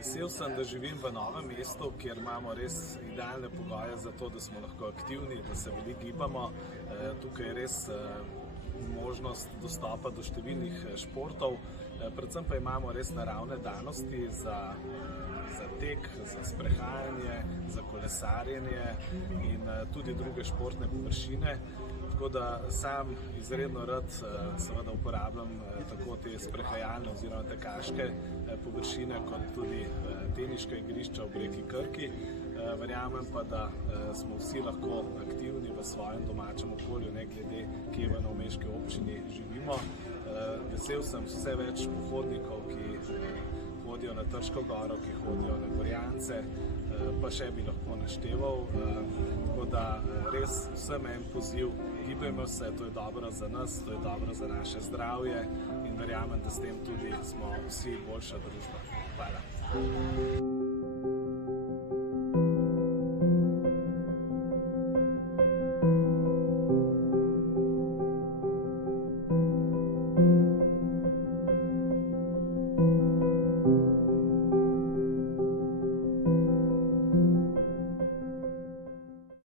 Vesel sem, da živim v novem mestu, kjer imamo res idealne pogoje za to, da smo lahko aktivni, da se veliko gibamo. Tukaj je res možnost dostopa do številnih športov, predvsem pa imamo res naravne danosti za tek, za sprehajanje, za kolesarjenje in tudi druge športne površine. Tako da sam izredno rad seveda uporabljam tako te sprehajalne oziroma tekaške površine, kot tudi teniška igrišča ob reki Krki. Verjamem pa, da smo vsi lahko aktivni v svojem domačem okolju, ne glede, kje v novomeški občini živimo. Vesel sem vse več pohodnikov, ki hodijo na Trško goro, ki hodijo na Gorjance, pa še bi lahko našteval. Tako da res vsem en poziv, gibajmo se, to je dobro za nas, to je dobro za naše zdravje in verjamem, da s tem tudi smo vsi boljša družba. Hvala.